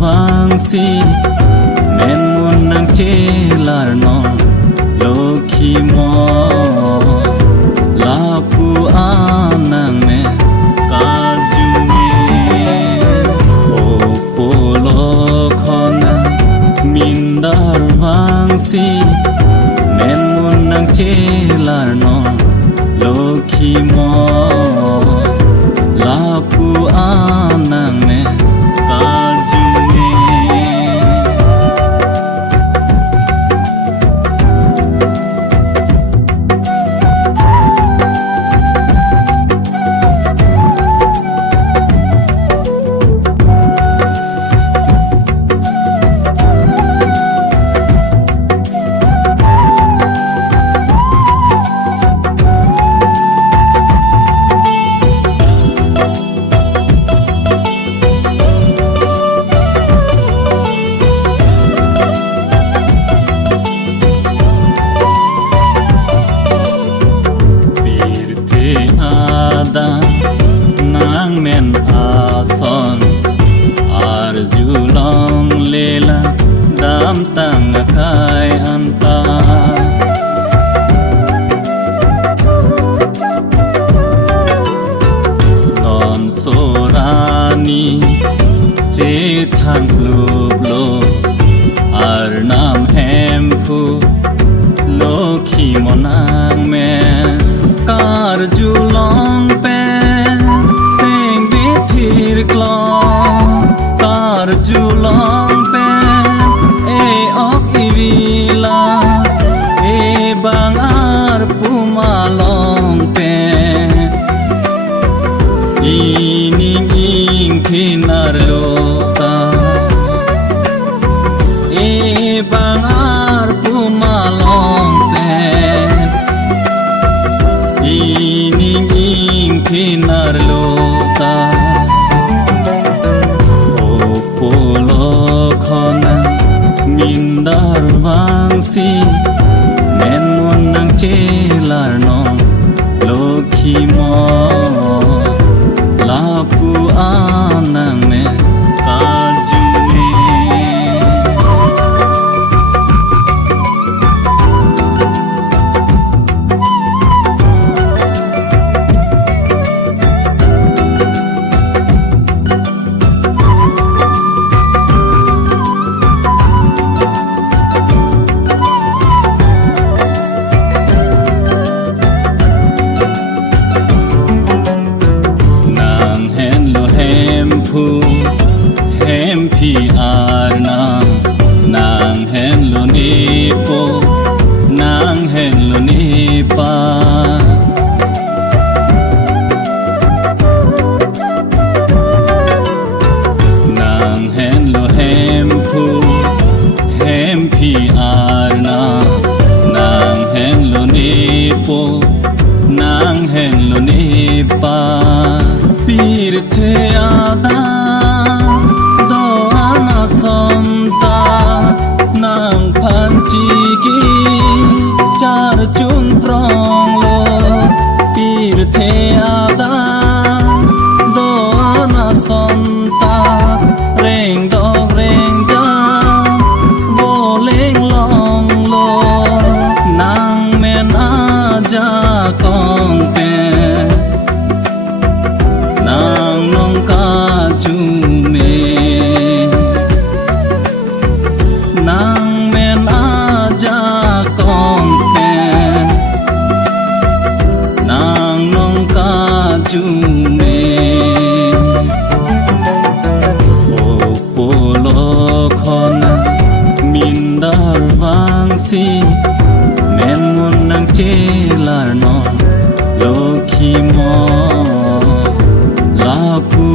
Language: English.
vangsi men mun nang chelar no lokhi mo lapu anang me kajume o polo khona mindar vangsi men mun nang chelar no lokhi mo lapu anang me kajume nang men ason arjulong lela dam tang kai anta non sorani che thang lublo ar nam hem phu lokhi monang me kar julong tar julong pen e ok ivila e bang ar pumalong pen ining ing thinar lota e bang ar pumalong pen ining ing thinar lota mindar vangsi men mun nang chelar no lokhi mo lapu anang me kajume hem pi arna nang hen lo ni po nang hen lo ni pa nang hen lo hem pu hem pi arna nang hen lo ni po nang hen lo ni pa pir the ada sonta nang panchiki char chung prong lo pir the ada do na sonta reng dog reng da vo leng long lo nang men aja kong pe nang nong ka jume nang men aja kong pen nang nong ka jume o polo khona mindar vangsi men mun nang chelar no lokhi mo lapu